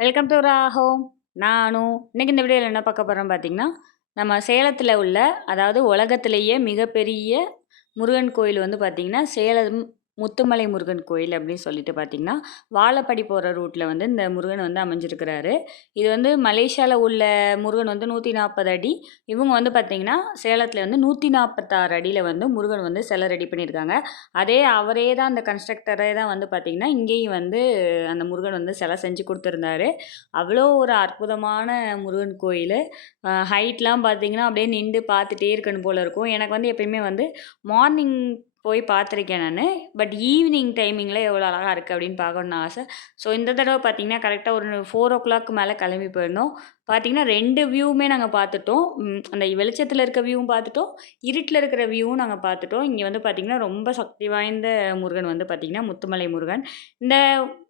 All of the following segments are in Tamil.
வெல்கம் டு ராஹோம் நானும் இன்றைக்கி இந்த வீடியோவில் என்ன பார்க்க போகிறோம் பார்த்தீங்கன்னா நம்ம சேலத்தில் உள்ள அதாவது உலகத்திலேயே மிகப்பெரிய முருகன் கோயில் வந்து பார்த்திங்கன்னா சேலம் முத்துமலை முருகன் கோயில் அப்படின்னு சொல்லிட்டு பார்த்தீங்கன்னா வாழப்படி போகிற ரூட்டில் வந்து இந்த முருகன் வந்து அமைஞ்சிருக்கிறாரு. இது வந்து மலேசியாவில் உள்ள முருகன் வந்து நூற்றி நாற்பது அடி. இவங்க வந்து பார்த்திங்கன்னா சேலத்தில் வந்து நூற்றி நாற்பத்தாறு அடியில் வந்து முருகன் வந்து சிலை ரெடி பண்ணியிருக்காங்க. அதே அவரே தான் அந்த கன்ஸ்ட்ரக்டரே தான் வந்து பார்த்திங்கன்னா இங்கேயும் வந்து அந்த முருகன் வந்து சிலை செஞ்சு கொடுத்துருந்தாரு. அவ்வளோ ஒரு அற்புதமான முருகன் கோயில். ஹைட்லாம் பார்த்தீங்கன்னா அப்படியே நின்று பார்த்துட்டே இருக்கணும் போல் இருக்கும். எனக்கு வந்து எப்பயுமே வந்து மார்னிங் போய் பார்த்துருக்கேன் நான். பட் ஈவினிங் டைமிங்கில் எவ்வளோ அழகாக இருக்குது அப்படின்னு பார்க்கணுன்னு ஆசை. ஸோ இந்த தடவை பார்த்தீங்கன்னா கரெக்டாக ஒரு ஃபோர் ஓ கிளாக் மேலே கிளம்பி போயிருந்தோம் பார்த்தீங்கன்னா ரெண்டு வியூவுமே நாங்கள் பார்த்துட்டோம் அந்த வெளிச்சத்தில் இருக்க வியூவும் பார்த்துட்டோம் இருட்டில் இருக்கிற வியூவும் நாங்கள் பார்த்துட்டோம் இங்கே வந்து பார்த்திங்கன்னா ரொம்ப சக்தி வாய்ந்த முருகன் வந்து பார்த்திங்கன்னா முத்துமலை முருகன். இந்த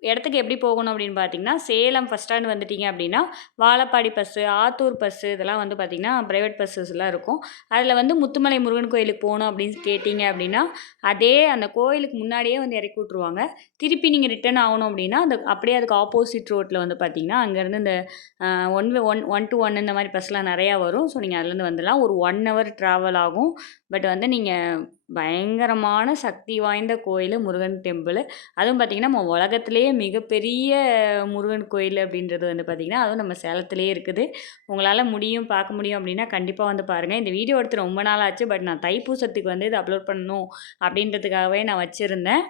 இடத்துக்கு எப்படி போகணும் அப்படின்னு பார்த்தீங்கன்னா சேலம் ஃபஸ்ட் ஸ்டாண்ட் வந்துட்டீங்க அப்படின்னா வாழப்பாடி பஸ்ஸு ஆத்தூர் பஸ்ஸு இதெல்லாம் வந்து பார்த்திங்கன்னா ப்ரைவேட் பஸ்ஸஸ்லாம் இருக்கும். அதில் வந்து முத்துமலை முருகன் கோயிலுக்கு போகணும் அப்படின்னு கேட்டிங்க அப்படின்னா அதே அந்த கோயிலுக்கு முன்னாடியே வந்து இறக்கி விட்ருவாங்க திருப்பி நீங்கள் ரிட்டர்ன் ஆகணும் அப்படின்னா அந்த அப்படியே அதுக்கு ஆப்போசிட் ரோட்டில் வந்து பார்த்தீங்கன்னா அங்கேருந்து இந்த one one one two one இந்த மாதிரி பஸ்லாம் நிறையா வரும். ஸோ நீங்கள் அதுலேருந்து வந்துடலாம். ஒரு ஒன் ஹவர் ட்ராவல் ஆகும். பட் வந்து நீங்கள் பயங்கரமான சக்தி வாய்ந்த கோயில் முருகன் டெம்பிள் அதுவும் பார்த்திங்கன்னா நம்ம உலகத்துலேயே மிகப்பெரிய முருகன் கோயில் அப்படின்றது வந்து பார்த்திங்கன்னா அதுவும் நம்ம சேலத்துலேயே இருக்குது. உங்களால் முடியும் பார்க்க முடியும் அப்படின்னா கண்டிப்பாக வந்து பாருங்கள் இந்த வீடியோ எடுத்து ரொம்ப நாள் ஆச்சு. பட் நான் தைப்பூசத்துக்கு வந்து இது அப்லோட் பண்ணணும் அப்படின்றதுக்காகவே நான் வச்சுருந்தேன்.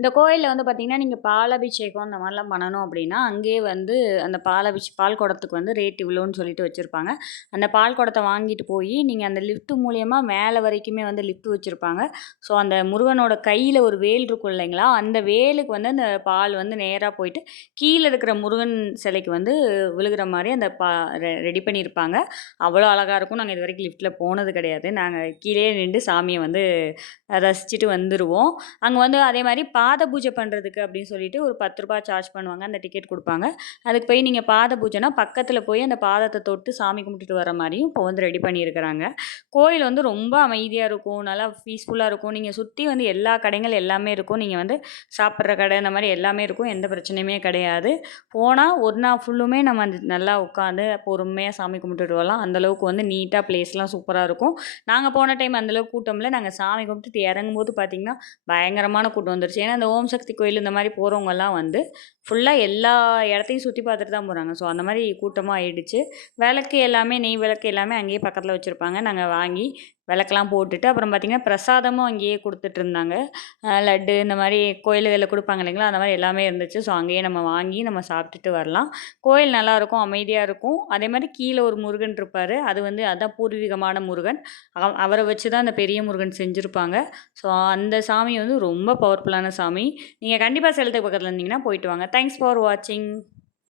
இந்த கோயிலில் வந்து பார்த்திங்கன்னா நீங்கள் பாலபிஷேகம் அந்த மாதிரிலாம் பண்ணணும் அப்படின்னா அங்கேயே வந்து அந்த பாலபிஷ் பால் குடத்துக்கு வந்து ரேட் இவ்வளோன்னு சொல்லிட்டு வச்சுருப்பாங்க. அந்த பால் குடத்தை வாங்கிட்டு போய் நீங்கள் அந்த லிஃப்ட் மூலியமாக மேலே வரைக்குமே வந்து லிஃப்ட் வச்சுருப்பாங்க. ஸோ அந்த முருகனோட கையில் ஒரு வேல் இருக்கும் இல்லைங்களா? அந்த வேலுக்கு வந்து அந்த பால் வந்து நேராக போயிட்டு கீழே இருக்கிற முருகன் சிலைக்கு வந்து விழுகிற மாதிரி அந்த பா ரெடி பண்ணியிருப்பாங்க. அவ்வளோ அழகாக இருக்கும். நாங்கள் இது வரைக்கும் லிஃப்ட்டில் போனது கிடையாது. நாங்கள் கீழே நின்று சாமியை வந்து ரசிச்சுட்டு வந்துடுவோம் அங்கே வந்து அதே மாதிரி பா பாத பூஜை பண்ணுறதுக்கு அப்படின்னு சொல்லிட்டு ஒரு பத்து ரூபாய் சார்ஜ் பண்ணுவாங்க. அந்த டிக்கெட் கொடுப்பாங்க. அதுக்கு போய் நீங்கள் பாத பூஜைனா பக்கத்தில் போய் அந்த பாதத்தை தொட்டு சாமி கும்பிட்டுட்டு வர மாதிரியும் இப்போ வந்து ரெடி பண்ணியிருக்கிறாங்க. கோயில் வந்து ரொம்ப அமைதியாக இருக்கும். நல்லா பீஸ்ஃபுல்லாக இருக்கும். நீங்கள் சுற்றி வந்து எல்லா கடைகள் எல்லாமே இருக்கும். நீங்கள் வந்து சாப்பிட்ற கடை இந்த மாதிரி எல்லாமே இருக்கும். எந்த பிரச்சனையுமே கிடையாது. போனால் ஒரு நாள் ஃபுல்லுமே நம்ம அந்த நல்லா உட்காந்து பொறுமையாக சாமி கும்பிட்டுட்டு வரலாம். அந்தளவுக்கு வந்து நீட்டாக பிளேஸ்லாம் சூப்பராக இருக்கும். நாங்கள் போன டைம் அந்தளவுக்கு கூட்டமில் நாங்கள் சாமி கும்பிட்டுட்டு இறங்கும்போது பார்த்திங்கன்னா பயங்கரமான கூட்டம் வந்துருச்சு. ஏன்னா இந்த ஓம் சக்தி கோயில் இந்த மாதிரி போகிறவங்கெல்லாம் வந்து ஃபுல்லாக எல்லா இடத்தையும் சுற்றி பார்த்துட்டு தான் போகிறாங்க ஸோ அந்த மாதிரி கூட்டமாக ஆயிடுச்சு. விளக்கு எல்லாமே நெய் விளக்கு எல்லாமே அங்கேயே பக்கத்தில் வச்சுருப்பாங்க. நாங்கள் வாங்கி விளக்கெல்லாம் போட்டுட்டு அப்புறம் பார்த்திங்கன்னா பிரசாதமும் அங்கேயே கொடுத்துட்டு இருந்தாங்க லட்டு இந்த மாதிரி கோயில்களில் கொடுப்பாங்க இல்லைங்களா? அந்த மாதிரி எல்லாமே இருந்துச்சு. ஸோ அங்கேயே நம்ம வாங்கி நம்ம சாப்பிட்டுட்டு வரலாம். கோயில் நல்லாயிருக்கும் அமைதியாக இருக்கும். அதே மாதிரி கீழே ஒரு முருகன் இருப்பார். அது வந்து அதான் பூர்வீகமான முருகன். அவ- அவரை வச்சு தான் அந்த பெரிய முருகன் செஞ்சுருப்பாங்க. ஸோ அந்த சாமி வந்து ரொம்ப பவர்ஃபுல்லான சாமி. நீங்கள் கண்டிப்பாக சேலத்துக்கு பக்கத்தில் இருந்தீங்கன்னா போயிட்டு வாங்க. தேங்க்ஸ் ஃபார் வாட்சிங்